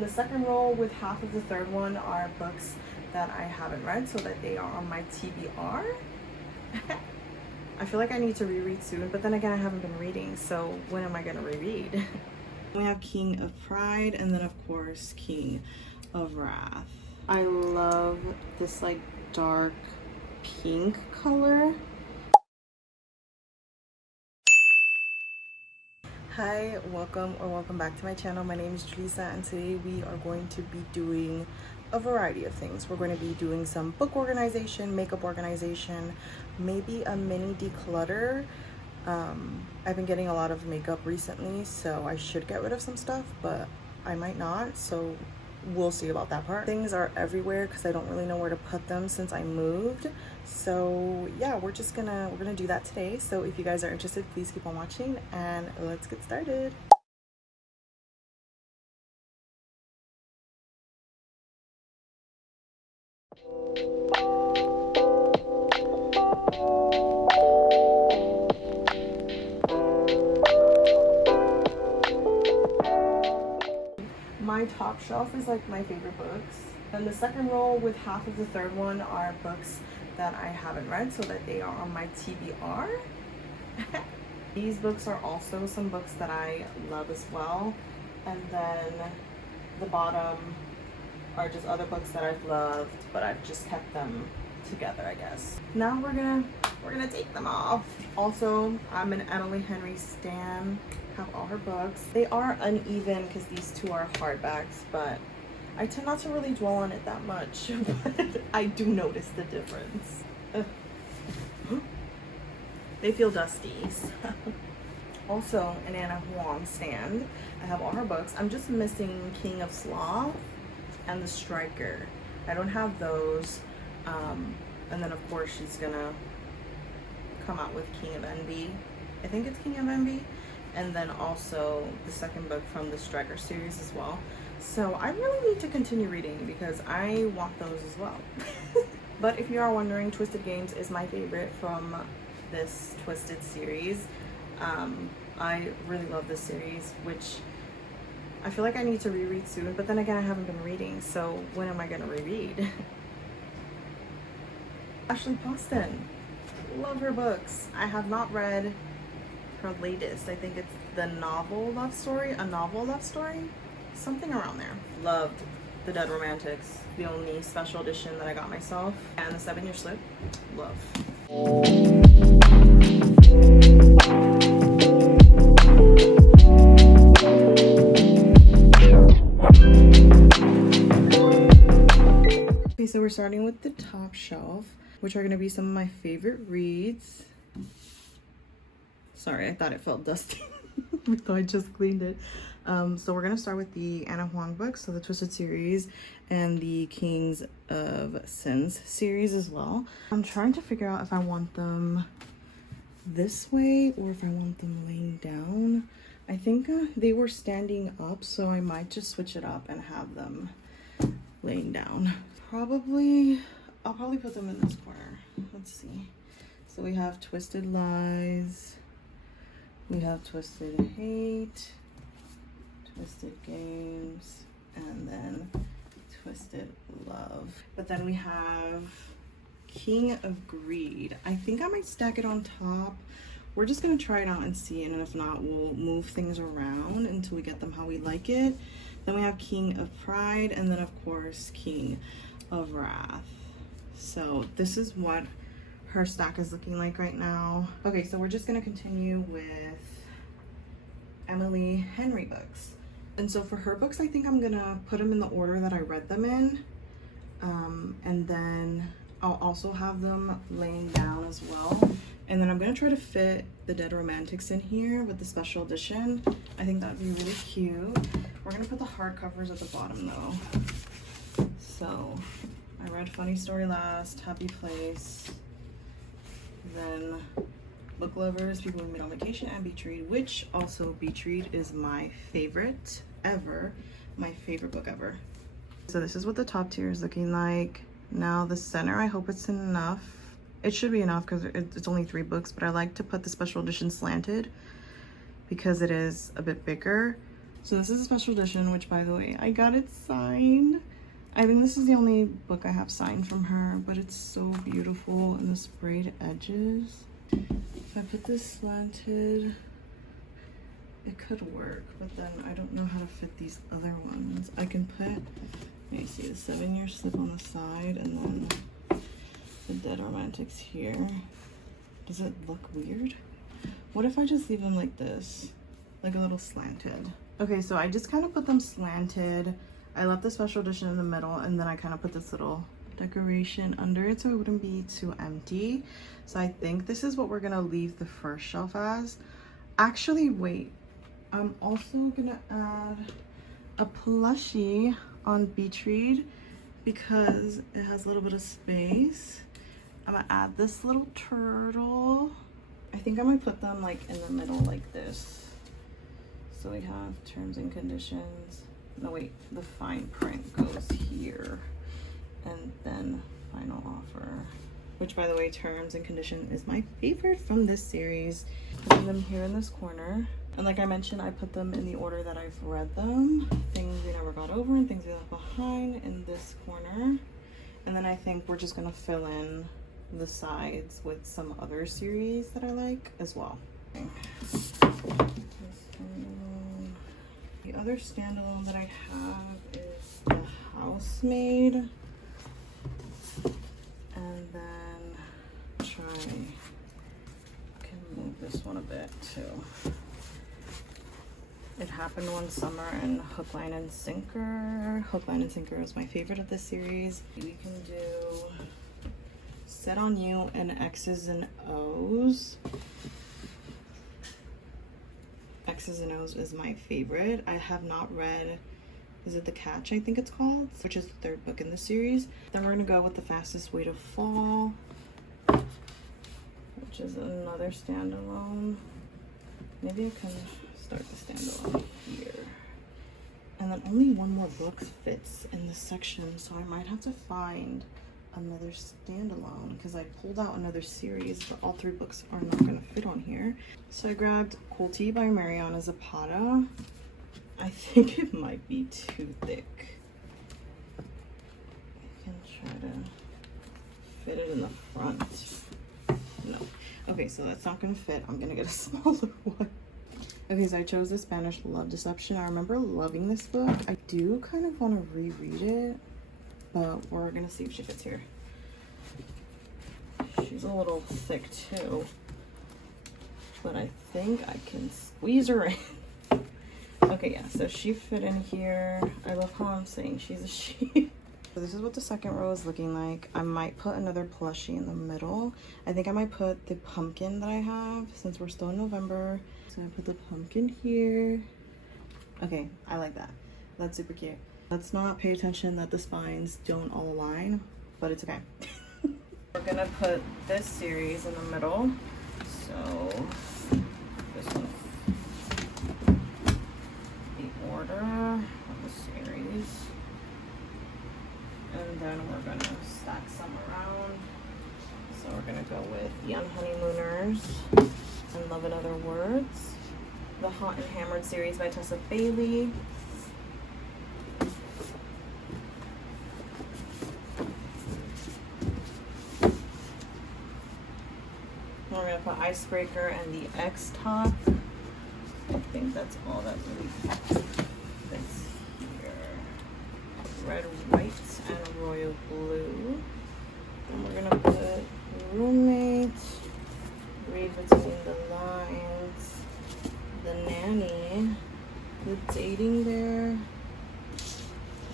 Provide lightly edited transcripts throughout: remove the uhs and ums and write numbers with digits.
And the second row with half of the third one are books that I haven't read, so that they are on my TBR. I feel like I need to reread soon, but then again, I haven't been reading, so when am I gonna reread? We have King of Pride, and then of course King of Wrath. I love this like dark pink color. Hi, welcome back to my channel. My name is Julissa, and today we are going to be doing a variety of things. We're going to be doing some book organization, makeup organization, maybe a mini declutter. I've been getting a lot of makeup recently, so I should get rid of some stuff, but I might not, so we'll see about that part. Things are everywhere because I don't really know where to put them since I moved. So yeah, we're gonna do that today. So if you guys are interested, please keep on watching and let's get started. My top shelf is like my favorite books, and the second row with half of the third one are books that I haven't read, so that they are on my TBR. These books are also some books that I love as well, and then the bottom are just other books that I've loved, but I've just kept them together, I guess. Now we're gonna take them off. Also, I'm an Emily Henry stan. Have all her books. They are uneven because these two are hardbacks, but I tend not to really dwell on it that much. But I do notice the difference. They feel dusty. Also, an Anna Huang stand. I have all her books. I'm just missing King of Sloth and The Striker. I don't have those. And then of course she's gonna come out with King of Envy. I think it's King of Envy. And then also the second book from the Striker series as well. So I really need to continue reading because I want those as well. But if you are wondering, Twisted Games is my favorite from this Twisted series. I really love this series, which I feel like I need to reread soon, but then again, I haven't been reading, so when am I gonna reread? Ashley Poston, love her books. I have not read her latest. I think it's the novel love story, a novel love story, something around there. Loved The Dead Romantics, the only special edition that I got myself, and the 7-Year Slip. Love. Okay, so we're starting with the top shelf, which are going to be some of my favorite reads. Sorry, I thought it felt dusty. So I just cleaned it. So we're going to start with the Anna Huang books, so the Twisted series and the Kings of Sins series as well. I'm trying to figure out if I want them this way or if I want them laying down. I think they were standing up, so I might just switch it up and have them laying down. I'll probably put them in this corner. Let's see. So we have Twisted Lies, we have Twisted Hate, Twisted Games, and then Twisted Love. But then we have King of Greed. I think I might stack it on top. We're just gonna try it out and see, and if not, we'll move things around until we get them how we like it. Then we have King of Pride, and then of course King of Wrath. So this is what her stack is looking like right now. Okay, so we're just gonna continue with Emily Henry books. And so for her books, I think I'm gonna put them in the order that I read them in. And then I'll also have them laying down as well. And then I'm gonna try to fit the Dead Romantics in here with the special edition. I think that'd be really cute. We're gonna put the hardcovers at the bottom though. So I read Funny Story last, Happy Place, then Book Lovers, People We Meet on Vacation, and Beach Read, which also Beach Read is my favorite ever, my favorite book ever. So this is what the top tier is looking like. Now the center, I hope it's enough. It should be enough because it's only 3 books, but I like to put the special edition slanted because it is a bit bigger. So this is a special edition, which by the way, I got it signed. I think this is the only book I have signed from her, but it's so beautiful and the sprayed edges. If I put this slanted, it could work, but then I don't know how to fit these other ones. I can put, let me see, the 7-year slip on the side and then the Dead Romantics here. Does it look weird? What if I just leave them like this? Like a little slanted. Okay, so I just kind of put them slanted. I left the special edition in the middle, and then I kind of put this little decoration under it so it wouldn't be too empty. So I think this is what we're gonna leave the first shelf as. Actually, wait. I'm also gonna add a plushie on Beach Read because it has a little bit of space. I'm gonna add this little turtle. I think I might put them like in the middle like this. So we have terms and conditions. No wait, the fine print goes here. And then final offer. Which by the way, terms and condition is my favorite from this series. Putting them here in this corner. And like I mentioned, I put them in the order that I've read them. Things we never got over and things we left behind in this corner. And then I think we're just gonna fill in the sides with some other series that I like as well. Okay. The other standalone that I have is The Housemaid. And then I can move this one a bit too. It happened one summer in Hook, Line, and Sinker. Hook, Line, and Sinker was my favorite of this series. We can do Set on You and X's and O's. X's and O's is my favorite. I have not read, is it The Catch, I think it's called, which is the third book in the series. Then we're gonna go with The Fastest Way to Fall, which is another standalone. Maybe I can start the standalone here. And then only one more book fits in this section, so I might have to find another standalone because I pulled out another series, but all 3 books are not going to fit on here. So I grabbed Cool Tea by Mariana Zapata. I think it might be too thick. I can try to fit it in the front. No. Okay, so that's not going to fit. I'm going to get a smaller one. Okay, so I chose The Spanish Love Deception. I remember loving this book. I do kind of want to reread it, but we're gonna see if she fits here. She's a little thick too, but I think I can squeeze her in. Okay, yeah, so she fit in here. I love how I'm saying she's a she. So this is what the second row is looking like. I might put another plushie in the middle. I think I might put the pumpkin that I have since we're still in November. So I put the pumpkin here. Okay, I like that. That's super cute. Let's not pay attention that the spines don't all align, but it's okay. We're gonna put this series in the middle. So this one's the order of the series. And then we're gonna stack some around. So we're gonna go with Young Honeymooners and Love in Other Words. The Hot and Hammered series by Tessa Bailey. We're gonna put Icebreaker and the X Top. I think that's all that really fits here. Red, White, and Royal Blue. And we're gonna put Roommate, Read Between the Lines, The Nanny, The Dating Bear,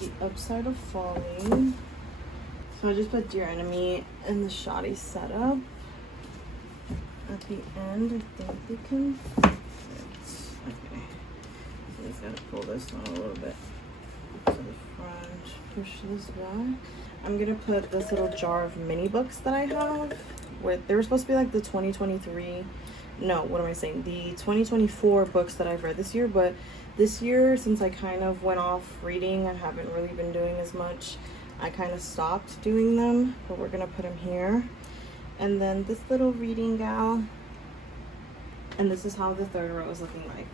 The Upside of Falling. So I just put Dear Enemy and The Shoddy Setup. At the end, I think we can fit. Okay. So just gotta pull this one a little bit to the front. Push this back. I'm gonna put this little jar of mini books that I have. They were supposed to be like the 2023. No, what am I saying? The 2024 books that I've read this year, but this year, since I kind of went off reading, I haven't really been doing as much. I kind of stopped doing them, but we're gonna put them here. And then this little reading gal. And this is how the third row is looking like.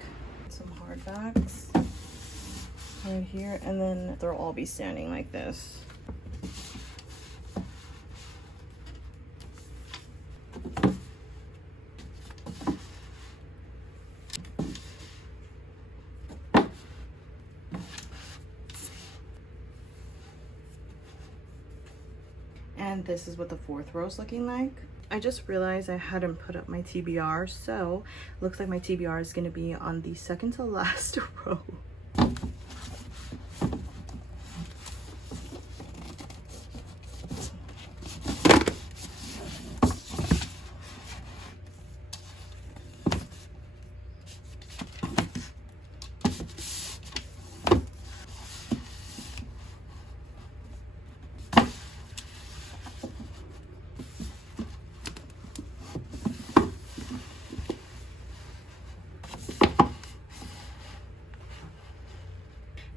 Some hardbacks. right here, and then they'll all be standing like this. And this is what the fourth row is looking like. I just realized I hadn't put up my TBR, so looks like my TBR is going to be on the second to last row.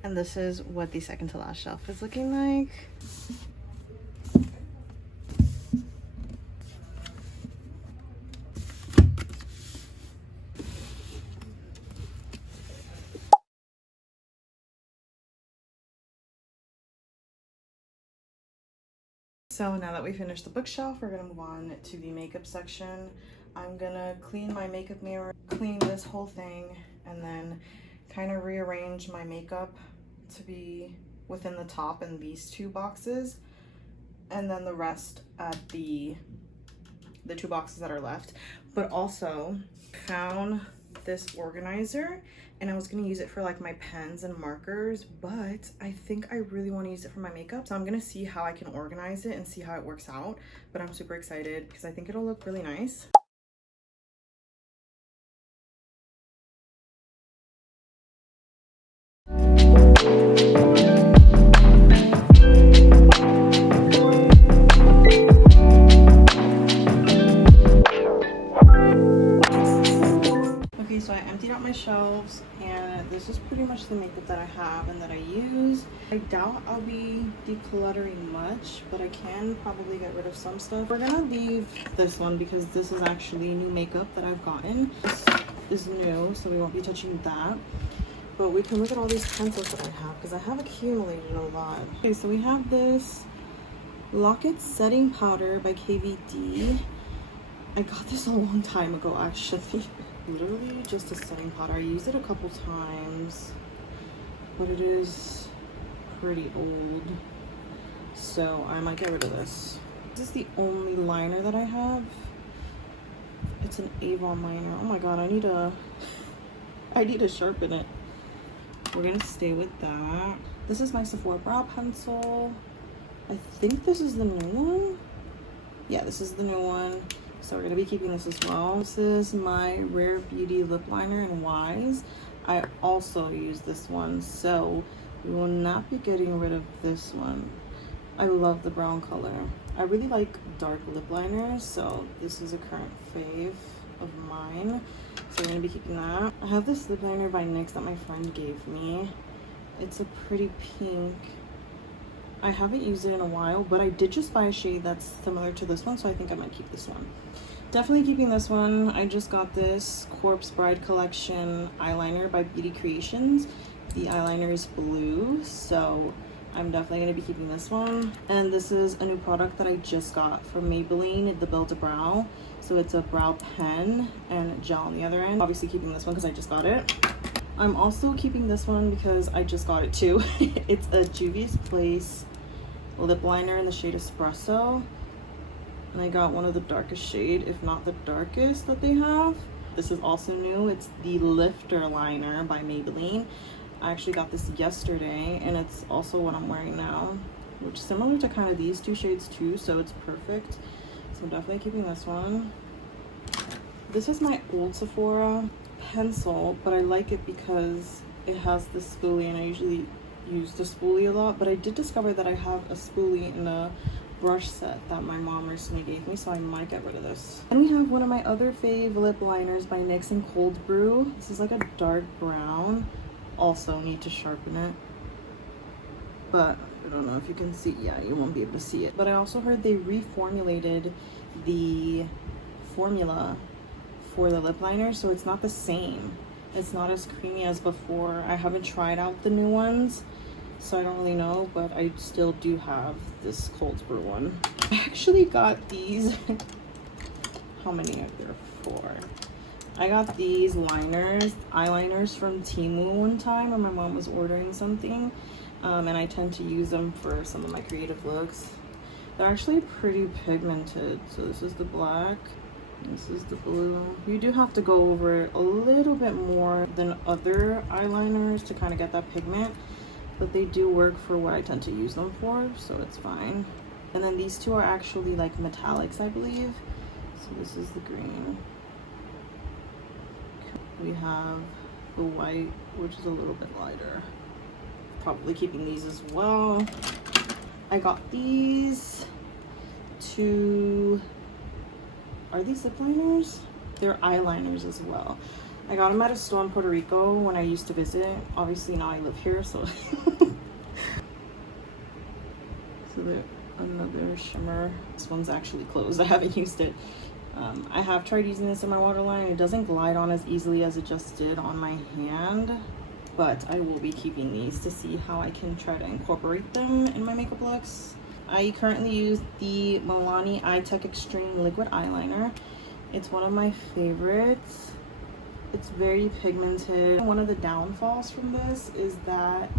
And this is what the second to last shelf is looking like. So now that we finished the bookshelf, we're gonna move on to the makeup section. I'm gonna clean my makeup mirror, clean this whole thing, and then kind of rearrange my makeup to be within the top in these two boxes, and then the rest at the two boxes that are left. But also found this organizer, and I was gonna use it for like my pens and markers, but I think I really want to use it for my makeup, so I'm gonna see how I can organize it and see how it works out. But I'm super excited because I think it'll look really nice. So I emptied out my shelves, and this is pretty much the makeup that I have and that I use. I doubt I'll be decluttering much, but I can probably get rid of some stuff. We're gonna leave this one because this is actually new makeup that I've gotten. This is new, so we won't be touching that. But we can look at all these pencils that I have because I have accumulated a lot. Okay, so we have this Lock-It Setting Powder by KVD. I got this a long time ago, actually. Literally just a setting powder. I used it a couple times, but it is pretty old, so I might get rid of this. This is the only liner that I have. It's an Avon liner. Oh my god, I need to sharpen it. We're gonna stay with that. This is my Sephora brow pencil. I think this is the new one. Yeah, this is the new one. So we're gonna be keeping this as well. This is my Rare Beauty lip liner in Wise. I also use this one, so we will not be getting rid of this one. I love the brown color. I really like dark lip liners, so this is a current fave of mine. So we're gonna be keeping that. I have this lip liner by NYX that my friend gave me. It's a pretty pink. I haven't used it in a while, but I did just buy a shade that's similar to this one, so I think I might keep this one. Definitely keeping this one. I just got this Corpse Bride Collection eyeliner by Beauty Creations. The eyeliner is blue, so I'm definitely going to be keeping this one. And this is a new product that I just got from Maybelline, the Build a Brow. So it's a brow pen and gel on the other end. Obviously keeping this one because I just got it. I'm also keeping this one because I just got it too. It's a Juvia's Place lip liner in the shade Espresso, and I got one of the darkest shade, if not the darkest that they have. This is also new. It's the Lifter liner by Maybelline. I actually got this yesterday, and it's also what I'm wearing now, which is similar to kind of these two shades too, so it's perfect. So I'm definitely keeping this one. This is my old Sephora pencil, but I like it because it has the spoolie, and I usually use the spoolie a lot, but I did discover that I have a spoolie in a brush set that my mom recently gave me, so I might get rid of this. And we have one of my other fave lip liners by NYX in Cold Brew. This is like a dark brown. Also need to sharpen it, but I don't know if you can see. Yeah, you won't be able to see it. But I also heard they reformulated the formula for the lip liner, so it's not the same It's not as creamy as before. I haven't tried out the new ones, so I don't really know, but I still do have this cold brew one. I actually got these. How many are there? 4. I got these eyeliners from Temu one time when my mom was ordering something, and I tend to use them for some of my creative looks. They're actually pretty pigmented. So this is the black, this is the blue. You do have to go over it a little bit more than other eyeliners to kind of get that pigment, but they do work for what I tend to use them for, so it's fine. And then these two are actually like metallics, I believe. So this is the green. We have the white, which is a little bit lighter. Probably keeping these as well. I got these two. Are these lip liners? They're eyeliners as well. I got them at a store in Puerto Rico when I used to visit. Obviously now I live here, so. So they're another shimmer. This one's actually closed. I haven't used it. I have tried using this in my waterline. It doesn't glide on as easily as it just did on my hand, but I will be keeping these to see how I can try to incorporate them in my makeup looks. I currently use the Milani Eye Tech Extreme Liquid Eyeliner. It's one of my favorites. It's very pigmented. One of the downfalls from this is that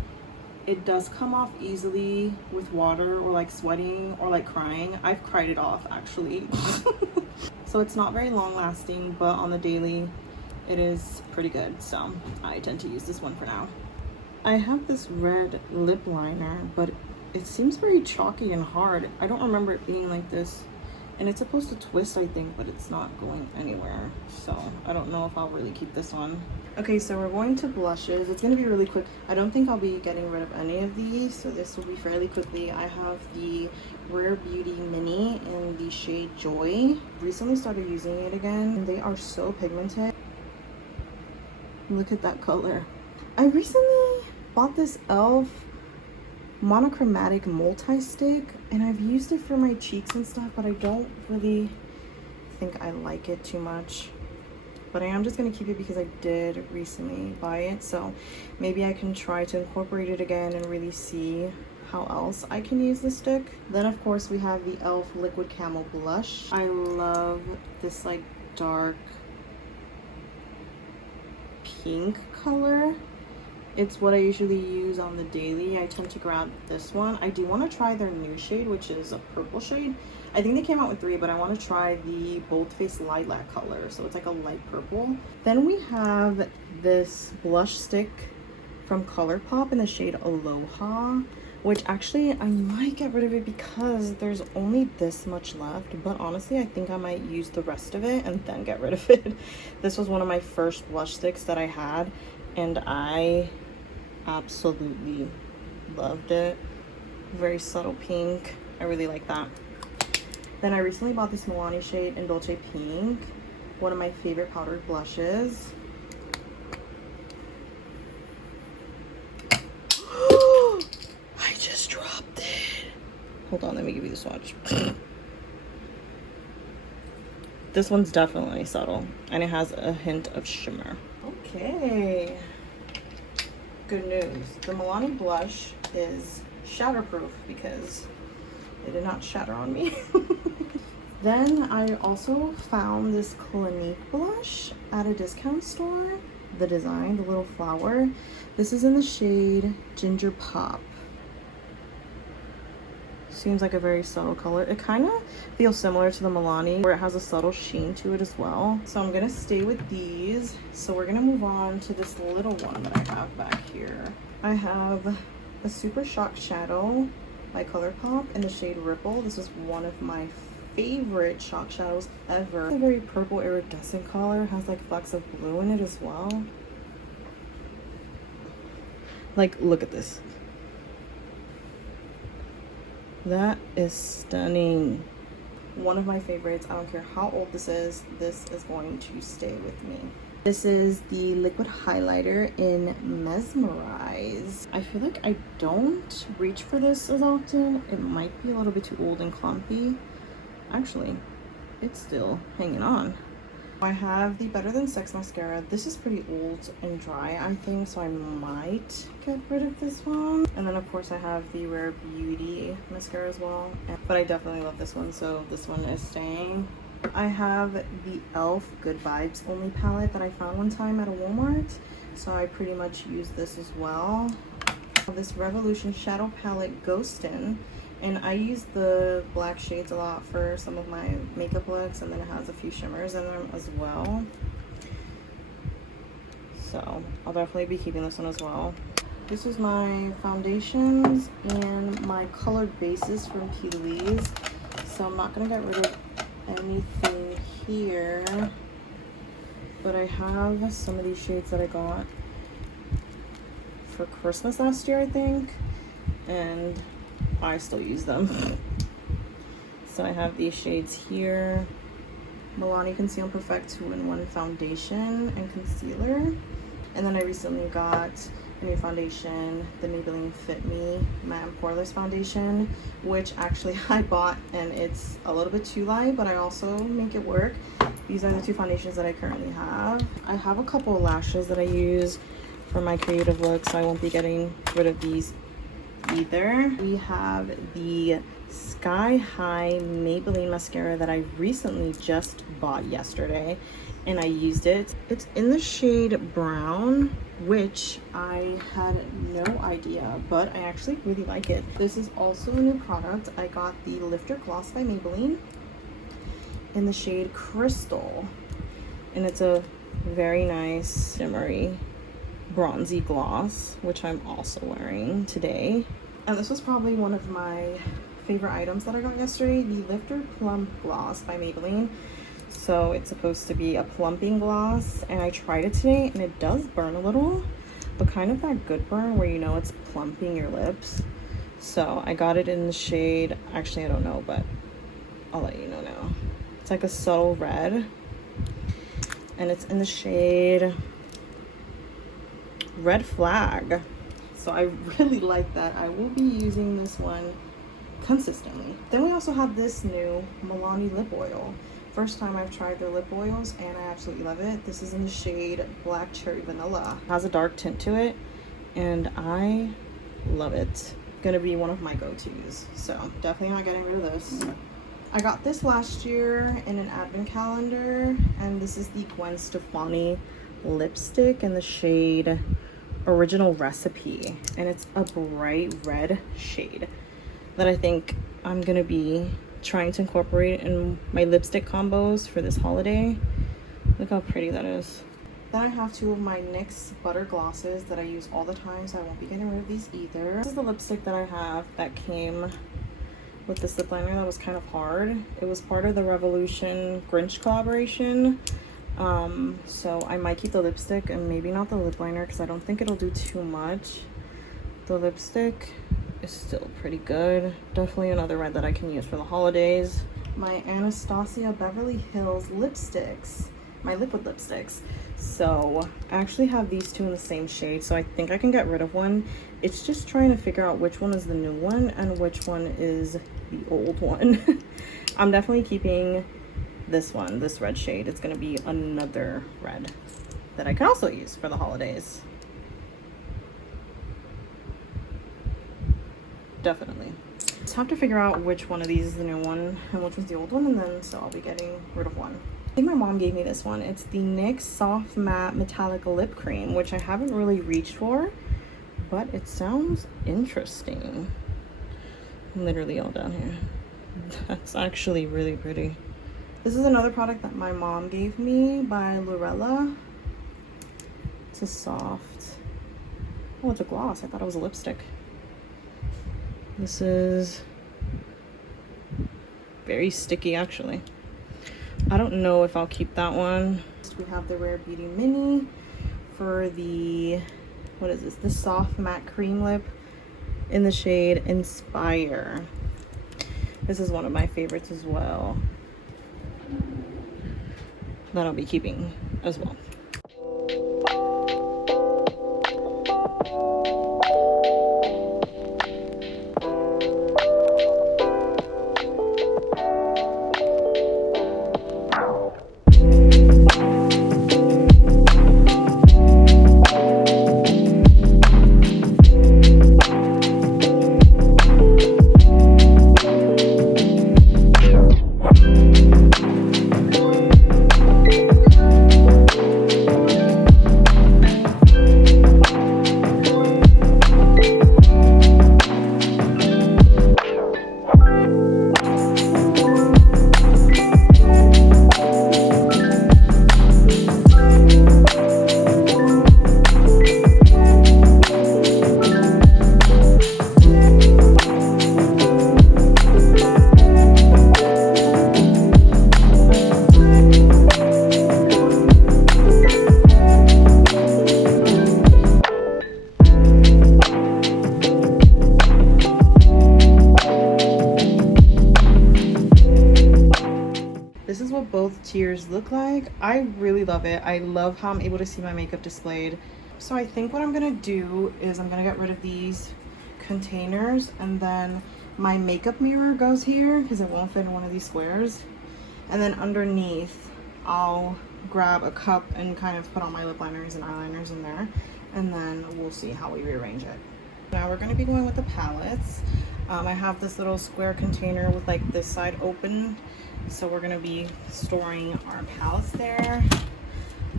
it does come off easily with water or like sweating or like crying. I've cried it off actually. So it's not very long lasting, but on the daily it is pretty good. So I tend to use this one for now. I have this red lip liner, but it seems very chalky and hard. I don't remember it being like this. And it's supposed to twist, I think, but it's not going anywhere. So I don't know if I'll really keep this one. Okay, so we're going to blushes. It's gonna be really quick. I don't think I'll be getting rid of any of these, so this will be fairly quickly. I have the Rare Beauty Mini in the shade Joy. Recently started using it again, and they are so pigmented. Look at that color. I recently bought this e.l.f. monochromatic multi-stick, and I've used it for my cheeks and stuff, but I don't really think I like it too much. But I am just going to keep it because I did recently buy it, so maybe I can try to incorporate it again and really see how else I can use the stick. Then of course we have the e.l.f. Liquid Camo Blush. I love this like dark pink color. It's what I usually use on the daily. I tend to grab this one. I do want to try their new shade, which is a purple shade. I think they came out with 3, but I want to try the Bold Face Lilac color. So it's like a light purple. Then we have this blush stick from ColourPop in the shade Aloha, which actually I might get rid of it because there's only this much left. But honestly, I think I might use the rest of it and then get rid of it. This was one of my first blush sticks that I had, and I absolutely loved it. Very subtle pink. I really like that. Then I recently bought this Milani shade in Dolce Pink, one of my favorite powdered blushes. I just dropped it. Hold on, let me give you the swatch. This one's definitely subtle, and it has a hint of shimmer. Okay. Good news. The Milani blush is shatterproof because it did not shatter on me. Then I also found this Clinique blush at a discount store. The design, the little flower. This is in the shade Ginger Pop. Seems like a very subtle color. It kind of feels similar to the Milani, where it has a subtle sheen to it as well. So I'm gonna stay with these. So we're gonna move on to this little one that I have back here. I have a Super Shock Shadow by ColourPop in the shade Ripple. This is one of my favorite shock shadows ever. It's a very purple iridescent color. It has like flecks of blue in it as well. Like, look at this. That is stunning. One of my favorites. I don't care how old this is going to stay with me. This is the liquid highlighter in Mesmerize. I feel like I don't reach for this as often. It might be a little bit too old and clumpy. Actually, it's still hanging on. I have the Better Than Sex mascara. This is pretty old and dry, I think, so I might get rid of this one. And then of course I have the Rare Beauty mascara as well, but I definitely love this one, so this one is staying. I have the e.l.f. Good Vibes Only palette that I found one time at a Walmart, so I pretty much use this as well. This Revolution Shadow Palette Ghostin', and I use the black shades a lot for some of my makeup looks, and then it has a few shimmers in them as well. So I'll definitely be keeping this one as well. This is my foundations and my colored bases from Kiehl's. So I'm not gonna get rid of anything here, but I have some of these shades that I got for Christmas last year, I think, and I still use them. So I have these shades here. Milani Conceal and Perfect 2-in-1 foundation and concealer. And then I recently got a new foundation, the Maybelline Fit Me Matte and Poreless foundation, which actually I bought, and it's a little bit too light, but I also make it work. These are the two foundations that I currently have. I have a couple of lashes that I use for my creative looks, so I won't be getting rid of these either. We have the Sky High Maybelline mascara that I recently just bought yesterday, and I used it. It's in the shade Brown, which I had no idea, but I actually really like it. This is also a new product. I got the Lifter Gloss by Maybelline in the shade Crystal, and it's a very nice shimmery bronzy gloss, which I'm also wearing today. And this was probably one of my favorite items that I got yesterday, the Lifter Plump Gloss by Maybelline. So it's supposed to be a plumping gloss, and I tried it today, and it does burn a little, but kind of that good burn where you know it's plumping your lips. So I got it in the shade, actually I don't know, but I'll let you know now. It's like a subtle red, and it's in the shade Red Flag. So I really like that. I will be using this one consistently. Then we also have this new Milani lip oil. First time I've tried their lip oils, and I absolutely love it. This is in the shade Black Cherry Vanilla. It has a dark tint to it, and I love it. Gonna be one of my go-tos, so definitely not getting rid of this. I got this last year in an advent calendar, and this is the Gwen Stefani lipstick in the shade Original Recipe, and it's a bright red shade that I think I'm gonna be trying to incorporate in my lipstick combos for this holiday. Look how pretty that is. Then I have two of my NYX butter glosses that I use all the time, so I won't be getting rid of these either. This is the lipstick that I have that came with this lip liner that was kind of hard. It was part of the Revolution Grinch collaboration. So I might keep the lipstick and maybe not the lip liner, because I don't think it'll do too much. The lipstick is still pretty good. Definitely another red that I can use for the holidays. My Anastasia Beverly Hills lipsticks, my liquid lipsticks. So I actually have these two in the same shade, so I think I can get rid of one. It's just trying to figure out which one is the new one and which one is the old one. I'm definitely keeping this one, this red shade. It's gonna be another red that I can also use for the holidays. Definitely. Just have to figure out which one of these is the new one and which one's the old one, and then so I'll be getting rid of one. I think my mom gave me this one. It's the NYX Soft Matte Metallic Lip Cream, which I haven't really reached for, but it sounds interesting. Literally all down here. That's actually really pretty. This is another product that my mom gave me by Lorella. It's a soft, oh, it's a gloss. I thought it was a lipstick. This is very sticky, actually. I don't know if I'll keep that one. We have the Rare Beauty Mini for the, what is this? The Soft Matte Cream Lip in the shade Inspire. This is one of my favorites as well, that I'll be keeping as well. tiers look like. I really love it. I love how I'm able to see my makeup displayed. So I think what I'm gonna do is I'm gonna get rid of these containers, and then my makeup mirror goes here because it won't fit in one of these squares. And then underneath, I'll grab a cup and kind of put all my lip liners and eyeliners in there, and then we'll see how we rearrange it. Now we're going to be going with the palettes. I have this little square container with like this side open, so we're going to be storing our palettes there.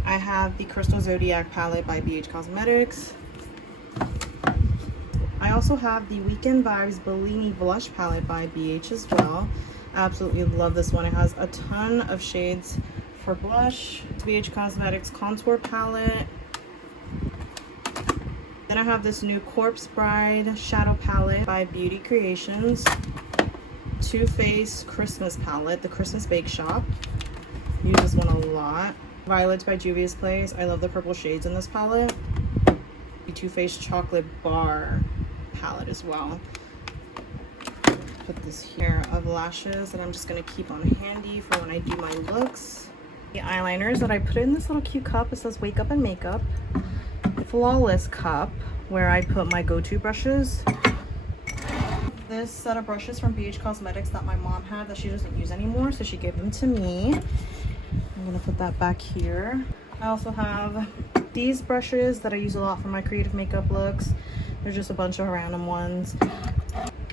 I have the Crystal Zodiac palette by BH Cosmetics. I also have the Weekend Vibes Bellini Blush palette by BH as well. I absolutely love this one. It has a ton of shades for blush. BH Cosmetics Contour palette. Then I have this new Corpse Bride Shadow palette by Beauty Creations. Too Faced Christmas palette, the Christmas Bake Shop. Use this one a lot. Violets by Juvia's Place. I love the purple shades in this palette. The Too Faced Chocolate Bar palette as well. Put this here of lashes that I'm just going to keep on handy for when I do my looks. The eyeliners that I put in this little cute cup. It says Wake Up and Makeup. Flawless cup where I put my go-to brushes. This set of brushes from BH Cosmetics that my mom had that she doesn't use anymore, so she gave them to me. I'm gonna put that back here. I also have these brushes that I use a lot for my creative makeup looks. There's just a bunch of random ones.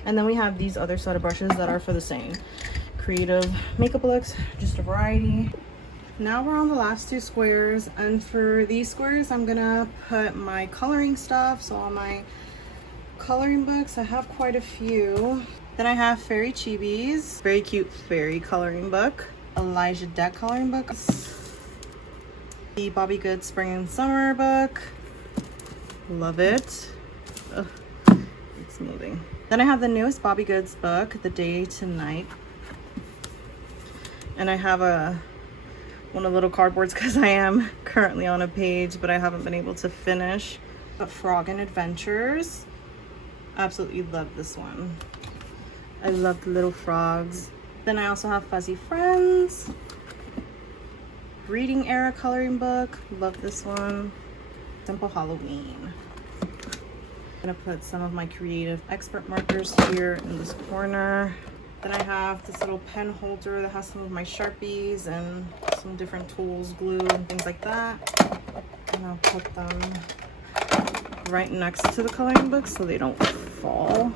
And then we have these other set of brushes that are for the same creative makeup looks, just a variety. Now we're on the last two squares, and for these squares I'm gonna put my coloring stuff. So all my coloring books, I have quite a few. Then I have Fairy Chibis, very cute fairy coloring book. Elijah Deck coloring book. The Bobby Good Spring and Summer book. Love it. Ugh, it's moving. Then I have the newest Bobby Goods book, The Day to Night. And I have one of the little cardboards because I am currently on a page, but I haven't been able to finish. But Frog and Adventures. Absolutely love this one. I love the little frogs. Then I also have Fuzzy Friends. Reading Era coloring book. Love this one. Simple Halloween. I'm gonna put some of my creative expert markers here in this corner. Then I have this little pen holder that has some of my Sharpies and some different tools, glue and things like that. And I'll put them right next to the coloring book so they don't fall.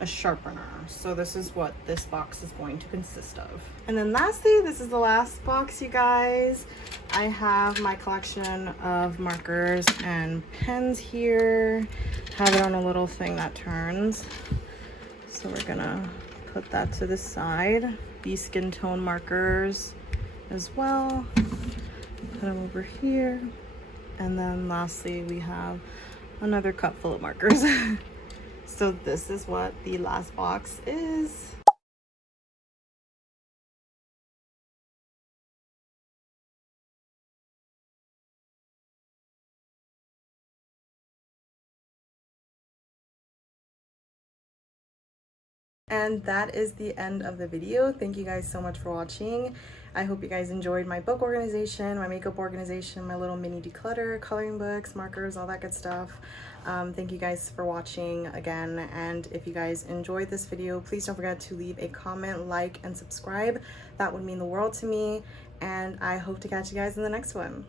A sharpener. So this is what this box is going to consist of. And then lastly, this is the last box, you guys. I have my collection of markers and pens here. Have it on a little thing that turns. So we're gonna put that to the side. These skin tone markers as well. Put them over here. And then lastly, we have another cup full of markers. So this is what the last box is. And that is the end of the video. Thank you guys so much for watching. I hope you guys enjoyed my book organization, my makeup organization, my little mini declutter, coloring books, markers, all that good stuff. Thank you guys for watching again. And if you guys enjoyed this video, please don't forget to leave a comment, like, and subscribe. That would mean the world to me. And I hope to catch you guys in the next one.